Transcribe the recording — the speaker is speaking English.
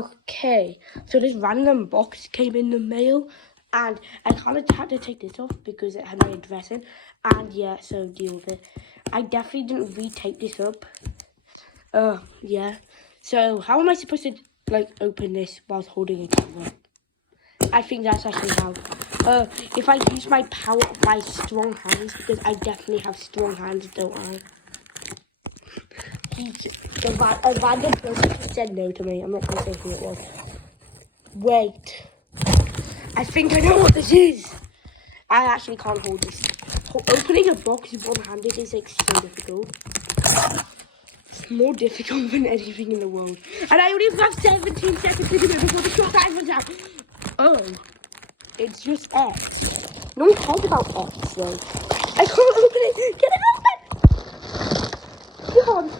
Okay, so this random box came in the mail, and I kind of had to take this off because it had my address in, and yeah, so deal with it. I definitely didn't retake this up. Yeah. So how am I supposed to like open this whilst holding a camera? I think that's actually how. If I use my strong hands, because I definitely have strong hands, don't I? A random person just said no to me. I'm not gonna say who it was. Wait. I think I know what this is. I actually can't hold this. Opening a box one-handed is like so difficult. It's more difficult than anything in the world. And I only have 17 seconds to do it before the short time runs out. Oh. It's just X. No one cares about X though. I can't open it. Get it open! Come on.